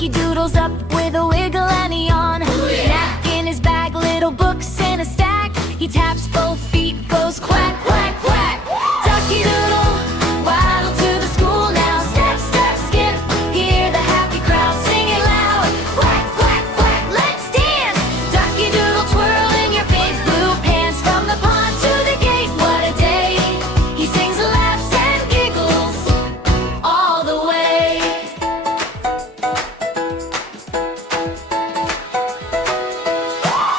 Ducky Doodle's up with a wiggle and a yawn. Knack in his bag, little books in a stack. He taps both feet, goes quack, quack, quack. Ducky Doodle, waddle to the school now. Step, step, skip, hear the happy crowd singing loud. Quack, quack, quack, let's dance. Ducky Doodle, twirl in your big blue pants. From the pond to the gate, what a day. He sings, laughs, and giggles all the way.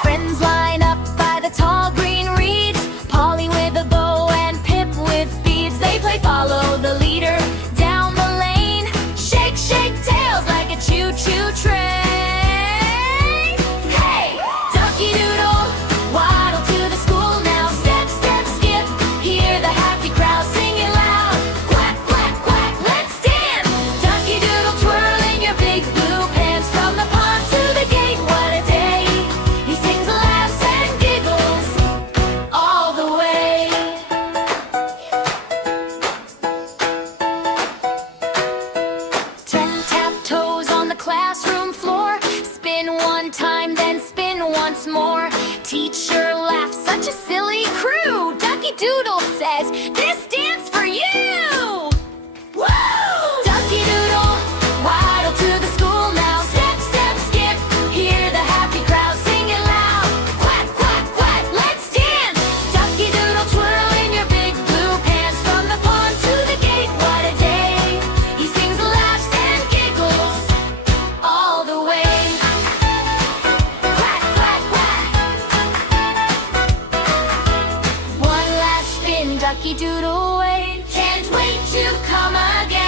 Friends line up by the tall green reeds. Polly with a bow and Pip with beads. They play follow the leader down the lane. Shake, shake tails like a choo-choo train. Hey! Ducky Doodle, waddle to the school now. Step, step, skip, hear the happy crowd singing loud. Quack, quack, quack, let's dance. Ducky Doodle, twirl in your big blue pants. From the pond to the gate, what a day. He sings, laughs, and giggles all the way. Ten tap toes on the classroom floor. Spin one time, then spin once more. Teacher laughs, such a silly crew. Ducky Doodle says, this dance for you! Woo! Ducky Doodle, waddle to the school now. Step, step, skip, hear the happy crowd singing loud. Quack, quack, quack, let's dance. Ducky Doodle, twirl in your big blue pants. From the pond to the gate, what a day. He sings, laughs, and giggles all the way. Quack, quack, quack. One last spin, Ducky Doodle, wait. Can't wait to come again.